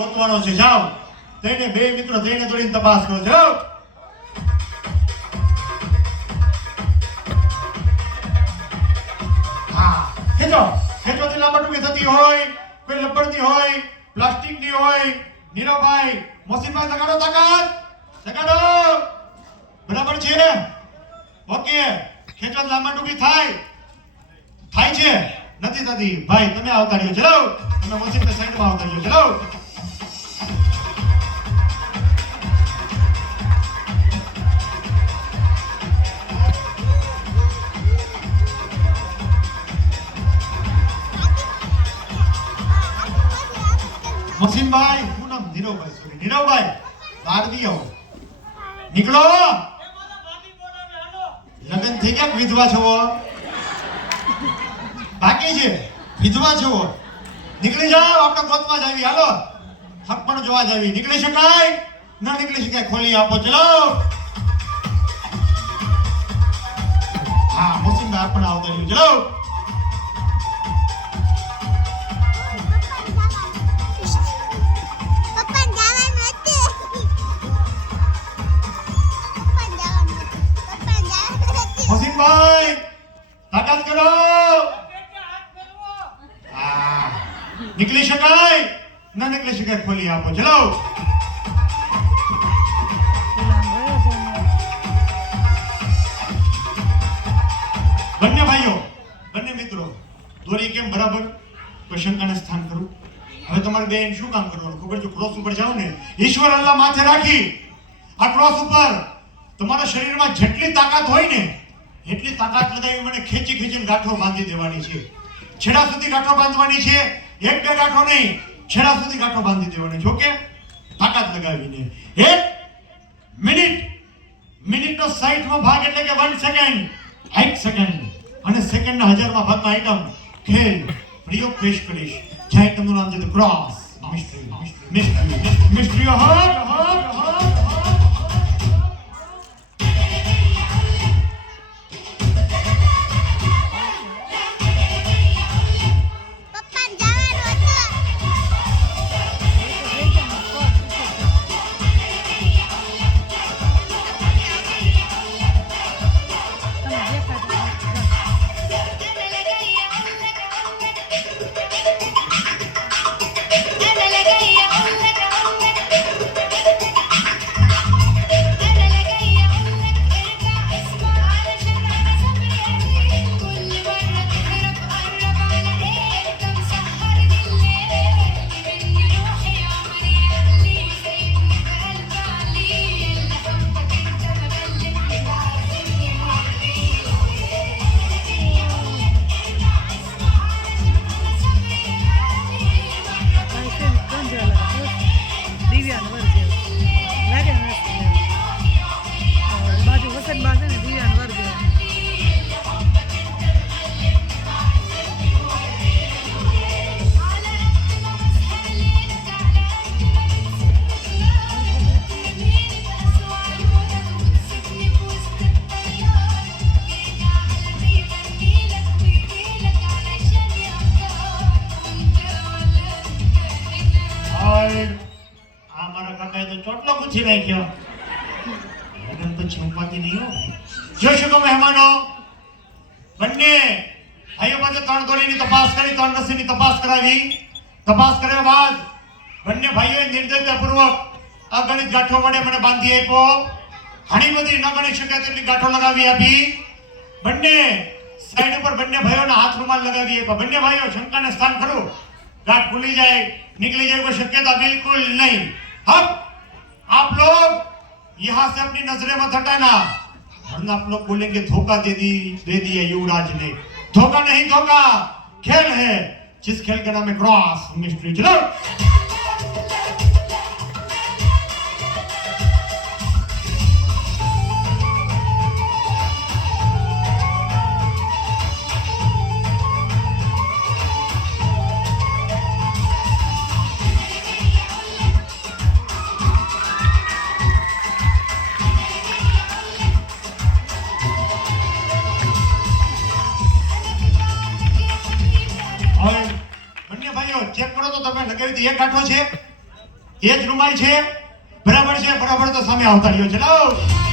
ગોતવાનો છે. જાઓ તેને બે મિત્રો થઈને દોડીને તપાસ કરો. જાઓ. હા ખેંચો ખેંચોથી લાંબા ટૂંકી થતી હોય, કોઈ લબડની હોય, પ્લાસ્ટિકની હોય. નીરવભાઈ, મોસીનભાઈ લગાડો તાકાત, લગાડો. બરાબર છે? ઓકે. ખેંચો લાંબા ટૂંકી થાય છે? નથી થતી. ભાઈ તમે આવતા રહ્યો. ચલો તમે મોસીનભાઈ સાઈડમાં આવતા રહ્યો. ચલો. મોસીનભાઈ, હું નામ નીરવભાઈ. સોરી નીરવભાઈ, બહાર દી આવો. નીકળો. લગ્ન થઈ ગયા? વિધવા છો? બાકી છે? વિધવા છો? નીકળી જાઓ. આપણે ગોતવા જ આવી. હાલો હક પણ જોવા જ આવી. નીકળી શકાય? ના નીકળી શકાય. ખોલી આપો. ચલો. હા મોસીનભાઈ આપણે આવતા રહ્યું. ચલો. મોસીનભાઈ તાકાત કરો. હા નીકળી શકાય? ના નીકળી શકાય. ખોલી આપો. ચલો. બંને ભાઈઓ, બંને મિત્રો, દોરી કેમ બરાબર? કોઈ શંકાને સ્થાન કરું. હવે તમારે બેન શું કામ કરવાનું ખબર છે? ક્રોસ ઉપર જાઓ ને, ઈશ્વર અલ્લાહ માથે રાખી આ ક્રોસ ઉપર તમારા શરીરમાં જેટલી તાકાત હોય ને એટલી તાકાત લગાવી મને ખેંચી ખેંચીને ગાંઠો બાંધી દેવાની છે. છેડા સુધી ગાંઠો બાંધવાની છે. એક બે ગાંઠો નહીં, છેડા સુધી ગાંઠો બાંધી દેવાની. જો કે તાકાત લગાવીને 1 મિનિટનો 60મો ભાગ એટલે કે 1 સેકન્ડ. 1 સેકન્ડ અને સેકન્ડના 1000મા ભાગમાં આઈટમ ખેલ પ્રયોગ પેશ કરીશ. જે આઈટમનું નામ છે ધ ક્રોસ મિસ્ટ્રી. ચોટલો પૂછી નાખ્યો. લગન તો છંપાતી નહીં હો. જોઈ શકો મહેમાનો, બંને ભાઈઓ પાસે 3 દોરીની તપાસ કરી, 3 રસીની તપાસ કરાવી. તપાસ કર્યા બાદ બંને ભાઈઓએ નિર્દયતાપૂર્વક અગણિત ગાંઠો વડે મને બાંધી આપ્યો. ઘણી બધી ન ગણી શકાય તેટલી ગાંઠો લગાવી આપી. બંને સાઈડ ઉપર બંને ભાઈઓના હાથ રૂમાલ લગાવી આપ્યા. બંને ભાઈઓ શંકાને સ્થાન ખરું. गांठ खुली जाए, निकली जाए, कोई शक्यता बिल्कुल नहीं। अब आप लोग यहाँ से अपनी नजरें मत हटाना, वरना आप लोग बोलेंगे धोखा दे दिया युवराज ने। धोखा नहीं, धोखा खेल है, जिस खेल का नाम है क्रॉस मिस्ट्री। चलो चेक करो तो તમે લગાવી દી એક કાઠો છે એ જ રૂમાલ છે? બરાબર છે, બરાબર, તો સામે આવતા રહ્યો. ચલાવો.